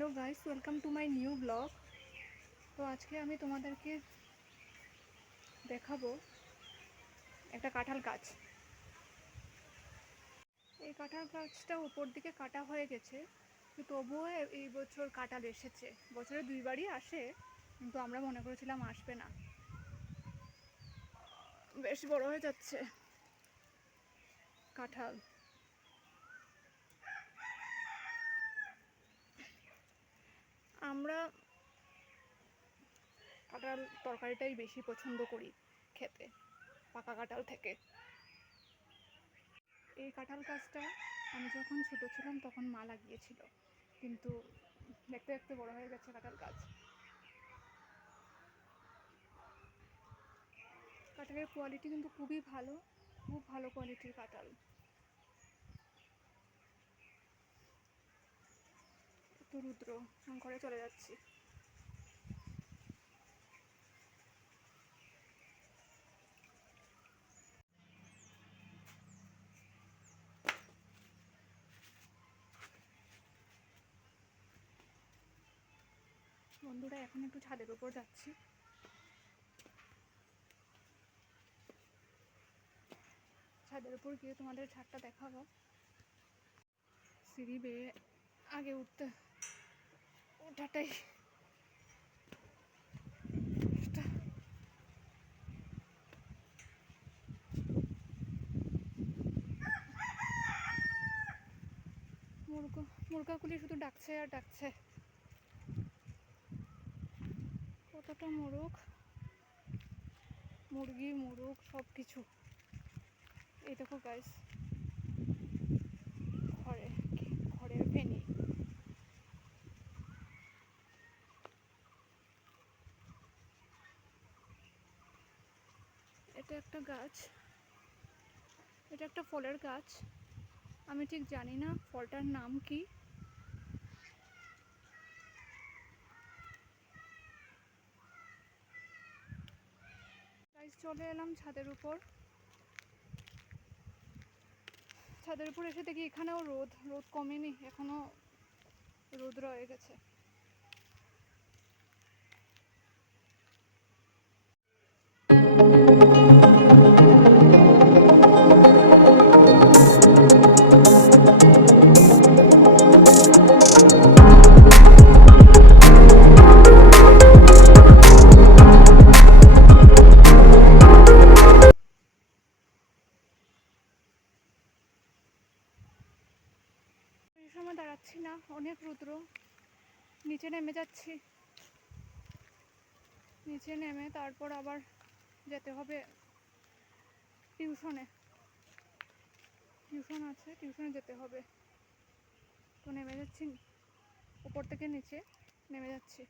Hello guys, welcome to my new blog. তো আজকে আমি তোমাদেরকে দেখাবো একটা কাঁঠাল গাছ। এই কাঁঠাল গাছটা উপর দিকে কাটা হয়ে গেছে, কিন্তু তবুও এই বছর কাঁঠাল এসেছে। বছরে দুইবারই আসে, কিন্তু আমরা মনে করেছিলাম আসবে না। বেশ বড় হয়ে যাচ্ছে কাঁঠাল। আমরা কাঁঠাল তরকারিটাই বেশি পছন্দ করি খেতে, পাকা কাঁঠাল থেকে। এই কাঁঠাল গাছটা আমি যখন ছোটো ছিলাম তখন মা লাগিয়েছিল, কিন্তু দেখতে দেখতে বড় হয়ে গেছে কাঁঠাল গাছ। কাঁঠালের কোয়ালিটি কিন্তু খুবই ভালো, খুব ভালো কোয়ালিটির কাঁঠাল। তো রুদ্র, আমি ঘরে চলে যাচ্ছি। বন্ধুরা, এখন একটু ছাদের উপর যাচ্ছি। ছাদের উপর গিয়ে তোমাদের ছাদটা দেখাবো। সিঁড়ি বেয়ে আগে ওঠাটাই মুরগাগুলি শুধু ডাকছে আর ডাকছে। কতটা মুরগি মোরগ সব কিছু। এই দেখো গাইস, ঘরের ফেনি। এটা একটা গাছ, এটা একটা ফলের গাছ। আমি ঠিক জানি না ফলটার নাম কি। গাইস, চলে এলাম ছাদের উপর। ছাদের উপর এসে দেখি এখানেও রোদ কমেনি, এখনো রোদ রয়ে গেছে। এই সময় দাঁড়াচ্ছি না, অনেক রৌদ্র। নিচে নেমে যাচ্ছি। নিচে নেমে তারপর আবার যেতে হবে টিউশন আছে, টিউশনে যেতে হবে। তো নেমে যাচ্ছি, উপর থেকে নিচে নেমে যাচ্ছি।